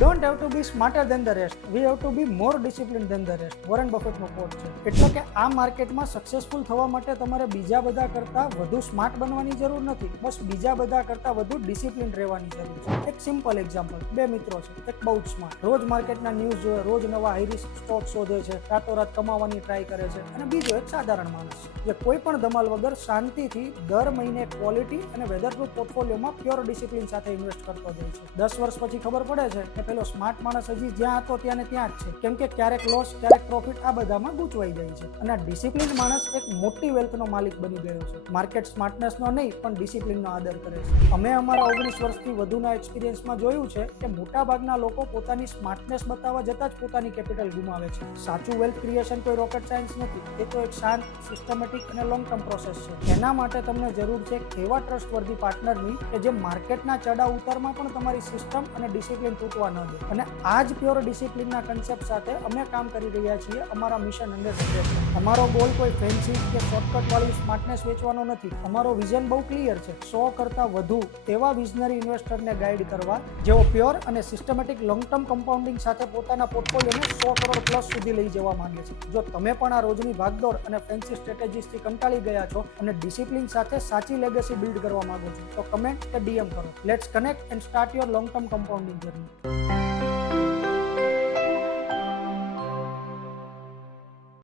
don't have to be smarter than the rest. We have to be more disciplined than the rest. Warren બફેટનો quote છે. એટલે કે આ માર્કેટમાં successful થવા માટે તમારે બીજા બધા કરતાં વધુ સ્માર્ટ બનવાની જરૂર નથી. બસ બીજા બધા કરતાં વધુ ડિસિપ્લિન રહેવાની જરૂર છે. એક સિમ્પલ એક્ઝામ્પલ, બે મિત્રો છે, એક બહુ જ સ્માર્ટ, રોજ માર્કેટના ન્યૂઝ જોવે, રોજ નવા હાઈ રિસ્ક સ્ટોક શોધે છે, રાતોરાત કમાવાની ટ્રાય કરે છે, અને બીજો એક સાધારણ માણસ છે જે કોઈ પણ ધમાલ વગર શાંતિથી દર મહિને ક્વોલિટી અને વેધરપ્રૂફ પોર્ટફોલિયોમાં પ્યોર ડિસિપ્લિન સાથે ઇન્વેસ્ટ કરતો જાય છે. 10 વર્ષ પછી ખબર પડે છે કે પેલો સ્માર્ટ માણસ હજી જ્યાં હતો ત્યાં ને ત્યાં જ છે, કેમ કે ક્યારેક લોસ ક્યારેક પ્રોફિટ આ બધામાં ગૂંચવાઈ જાય છે. અને આ ડિસિપ્લિન માણસ એક મોટી વેલ્થનો માલિક બની ગયો છે. માર્કેટ સ્માર્ટનેસનો નહીં પણ ડિસિપ્લિનનો આદર કરે છે. અમે અમારા 19 વર્ષથી વધુના એક્સપિરિયન્સમાં જોયું છે કે મોટાભાગના લોકો પોતાની સ્માર્ટનેસ બતાવવા જતાં જ પોતાની કેપિટલ ગુમાવે છે. સાચું વેલ્થ ક્રિએશન કોઈ રોકેટ સાયન્સ નથી, એ તો એક શાંત, સિસ્ટમેટિક અને લોંગ ટર્મ પ્રોસેસ છે. એના માટે તમને જરૂર છે એવા ટ્રસ્ટવર્ધી પાર્ટનરની કે જે માર્કેટના ચડાવ ઉતારમાં પણ તમારી સિસ્ટમ અને ડિસિપ્લિન તૂટવા ન દે. અને આ જ પ્યોર ડિસિપ્લિનના કન્સેપ્ટ સાથે અમે કામ કરી રહ્યા છીએ અમારા મિશન 100. અમારો ગોલ કોઈ ફેન્સી કે શોર્ટકટ વાળી સ્માર્ટનેસ વેચવાનો નથી. અમારો વિઝન બહુ ક્લિયર છે, 100 કરતાં વધુ એવા વિઝનરી ઇન્વેસ્ટરને ગાઈડ કરવા જેઓ પ્યોર અને સિસ્ટમેટિક લોંગ ટર્મ કમ્પાઉન્ડિંગ સાથે પોતાના પોર્ટફોલિયોને 100 કરોડ પ્લસ સુધી લઈ જવા માંગે છે. જો તમે પણ આ રોજની ભાગદોડ અને ફેન્સી સ્ટ્રેટેજીસથી કંટાળી ગયા છો અને ડિસિપ્લિન સાથે સાચી લેગસી બિલ્ડ કરવા માંગો છો તો કમેન્ટ કે DM કરો. Let's connect and start your long term compounding journey.